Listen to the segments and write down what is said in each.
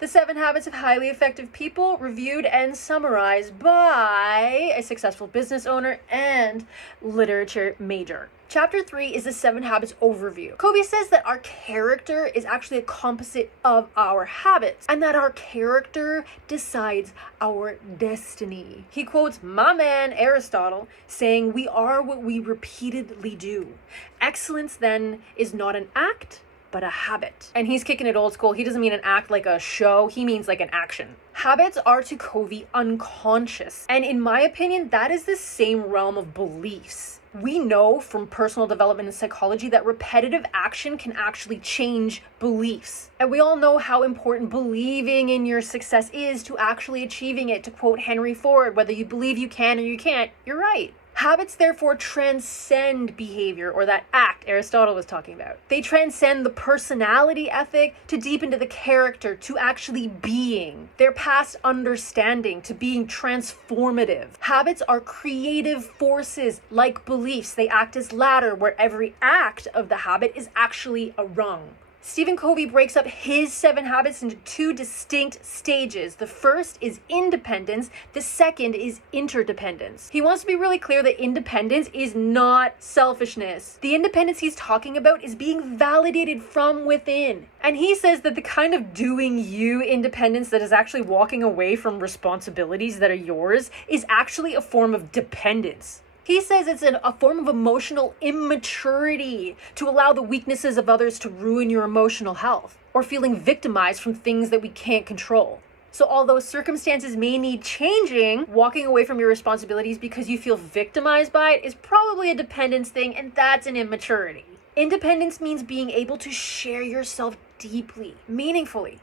The 7 Habits of Highly Effective People, reviewed and summarized by a successful business owner and literature major. Chapter 3 is the 7 Habits overview. Covey says that our character is actually a composite of our habits, and that our character decides our destiny. He quotes my man Aristotle saying, "We are what we repeatedly do. Excellence, then, is not an act, but a habit." And he's kicking it old school. He doesn't mean an act like a show. He means like an action. Habits are to Covey unconscious. And in my opinion, that is the same realm of beliefs. We know from personal development and psychology that repetitive action can actually change beliefs. And we all know how important believing in your success is to actually achieving it. To quote Henry Ford, whether you believe you can or you can't, you're right. Habits therefore transcend behavior, or that act Aristotle was talking about. They transcend the personality ethic to deep into the character, to actually being. They're past understanding to being transformative. Habits are creative forces like beliefs. They act as ladder where every act of the habit is actually a rung. Stephen Covey breaks up his 7 habits into 2 distinct stages. The first is independence. The second is interdependence. He wants to be really clear that independence is not selfishness. The independence he's talking about is being validated from within. And he says that the kind of doing you independence that is actually walking away from responsibilities that are yours is actually a form of dependence. He says it's a form of emotional immaturity to allow the weaknesses of others to ruin your emotional health, or feeling victimized from things that we can't control. So although circumstances may need changing, walking away from your responsibilities because you feel victimized by it is probably a dependence thing, and that's an immaturity. Independence means being able to share yourself deeply, meaningfully.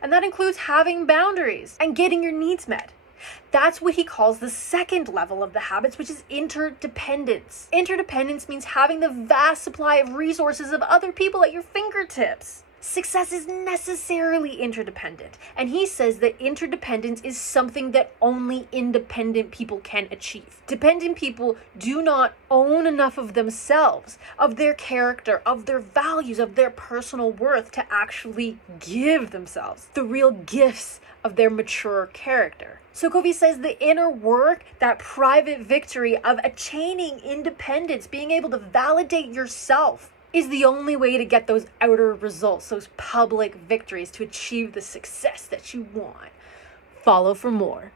And that includes having boundaries and getting your needs met. That's what he calls the second level of the habits, which is interdependence. Interdependence means having the vast supply of resources of other people at your fingertips. Success is necessarily interdependent, and he says that interdependence is something that only independent people can achieve. Dependent people do not own enough of themselves, of their character, of their values, of their personal worth to actually give themselves the real gifts of their mature character. So Covey says the inner work, that private victory of attaining independence, being able to validate yourself, is the only way to get those outer results, those public victories, to achieve the success that you want. Follow for more.